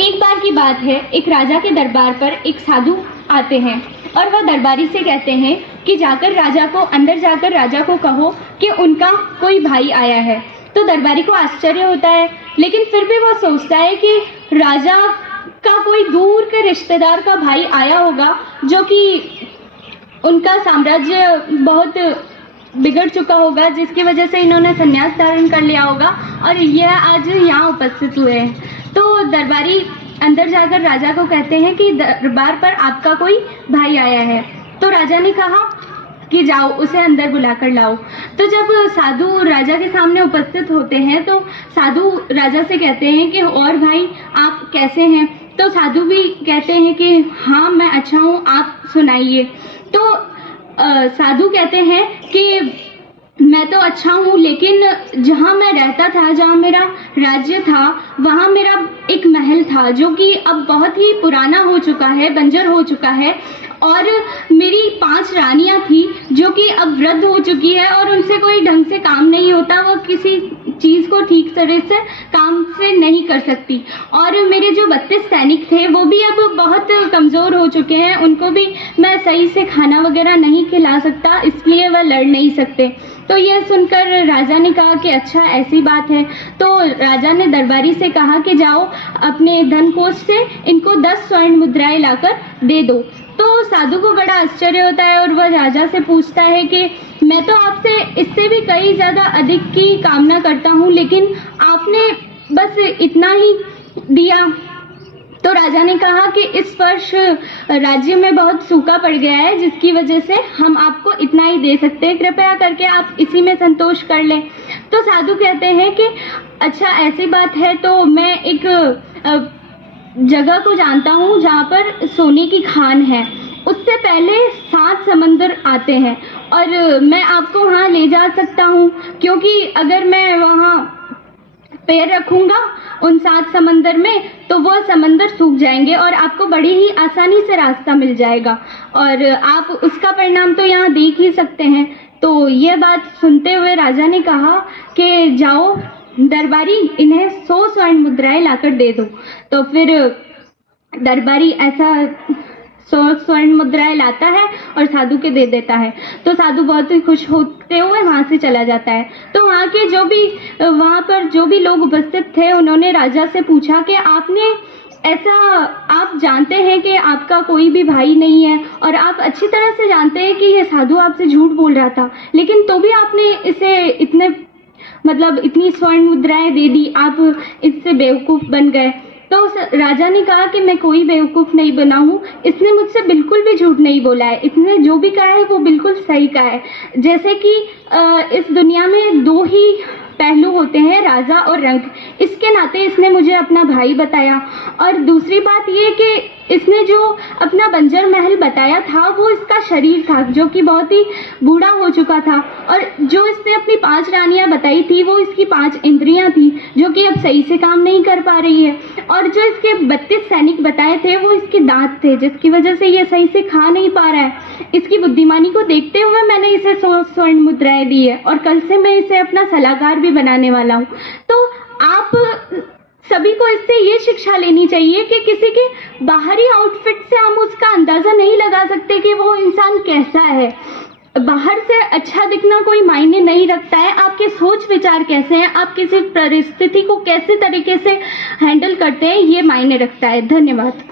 एक बार की बात है, एक राजा के दरबार पर एक साधु आते हैं और वह दरबारी से कहते हैं कि अंदर जाकर राजा को कहो कि उनका कोई भाई आया है। तो दरबारी को आश्चर्य होता है, लेकिन फिर भी वह सोचता है कि राजा का कोई दूर के रिश्तेदार का भाई आया होगा, जो कि उनका साम्राज्य बहुत बिगड़ चुका होगा, जिसकी वजह से इन्होंने संन्यास धारण कर लिया होगा और यह आज यहाँ उपस्थित हुए हैं। तो दरबारी अंदर जाकर राजा को कहते हैं कि दरबार पर आपका कोई भाई आया है। तो राजा ने कहा कि जाओ उसे अंदर बुलाकर लाओ। तो जब साधु राजा के सामने उपस्थित होते हैं तो साधु राजा से कहते हैं कि और भाई आप कैसे हैं। तो साधु भी कहते हैं कि हाँ मैं अच्छा हूँ, आप सुनाइए। तो साधु कहते हैं कि मैं तो अच्छा हूँ, लेकिन जहाँ मैं रहता था, जहाँ मेरा राज्य था, वहाँ मेरा एक महल था जो कि अब बहुत ही पुराना हो चुका है, बंजर हो चुका है। और मेरी 5 रानियाँ थी जो कि अब वृद्ध हो चुकी है और उनसे कोई ढंग से काम नहीं होता, वो किसी चीज़ को ठीक तरह से काम से नहीं कर सकती। और मेरे जो 32 सैनिक थे वो भी अब बहुत कमज़ोर हो चुके हैं, उनको भी मैं सही से खाना वगैरह नहीं खिला सकता, इसलिए वह लड़ नहीं सकते। तो यह सुनकर राजा ने कहा कि अच्छा ऐसी बात है। तो राजा ने दरबारी से कहा कि जाओ अपने धन कोष से इनको 10 स्वर्ण मुद्राएं लाकर दे दो। तो साधु को बड़ा आश्चर्य होता है और वह राजा से पूछता है कि मैं तो आपसे इससे भी कई ज़्यादा अधिक की कामना करता हूँ, लेकिन आपने बस इतना ही दिया। तो राजा ने कहा कि इस वर्ष राज्य में बहुत सूखा पड़ गया है, जिसकी वजह से हम आपको इतना ही दे सकते हैं, कृपया करके आप इसी में संतोष कर लें। तो साधु कहते हैं कि अच्छा ऐसी बात है, तो मैं एक जगह को जानता हूँ जहाँ पर सोने की खान है, उससे पहले 7 समंदर आते हैं और मैं आपको वहाँ ले जा सकता हूँ, क्योंकि अगर मैं वहाँ पैर रखूंगा उन 7 समंदर में तो वो समंदर सूख जाएंगे और आपको बड़ी ही आसानी से रास्ता मिल जाएगा और आप उसका परिणाम तो यहाँ देख ही सकते हैं। तो ये बात सुनते हुए राजा ने कहा कि जाओ दरबारी, इन्हें 100 स्वर्ण मुद्राएं लाकर दे दो। तो फिर दरबारी ऐसा 100 स्वर्ण मुद्राएं लाता है और साधु के दे देता है। तो साधु बहुत ही खुश होते हुए वहाँ से चला जाता है। तो वहाँ पर जो भी लोग उपस्थित थे उन्होंने राजा से पूछा कि आप जानते हैं कि आपका कोई भी भाई नहीं है और आप अच्छी तरह से जानते हैं कि ये साधु आपसे झूठ बोल रहा था, लेकिन तो भी आपने इसे इतनी स्वर्ण मुद्राएं दे दी, आप इससे बेवकूफ़ बन गए। तो राजा ने कहा कि मैं कोई बेवकूफ़ नहीं बना हूँ, इसने मुझसे बिल्कुल भी झूठ नहीं बोला है, इसने जो भी कहा है वो बिल्कुल सही कहा है। जैसे कि इस दुनिया में 2 ही पहलू होते हैं, राजा और रंक, इसके नाते इसने मुझे अपना भाई बताया। और दूसरी बात ये कि इसने जो अपना बंजर महल बताया था वो इसका शरीर था जो कि बहुत ही बूढ़ा हो चुका था, और जो इसने अपनी 5 रानियां बताई थी वो इसकी 5 इंद्रियां थी जो कि अब सही से काम नहीं कर पा रही है, और जो इसके 32 सैनिक बताए थे वो इसके दांत थे जिसकी वजह से ये सही से खा नहीं पा रहा है। इसकी बुद्धिमानी को देखते हुए मैंने इसे 100 स्वर्ण मुद्राएं दी है और कल से मैं इसे अपना सलाहकार भी बनाने वाला हूँ। तो आप सभी को इससे ये शिक्षा लेनी चाहिए कि किसी के बाहरी आउटफिट से हम उसका अंदाज़ा नहीं लगा सकते कि वो इंसान कैसा है। बाहर से अच्छा दिखना कोई मायने नहीं रखता है, आपके सोच विचार कैसे हैं, आप किसी परिस्थिति को कैसे तरीके से हैंडल करते हैं, ये मायने रखता है। धन्यवाद।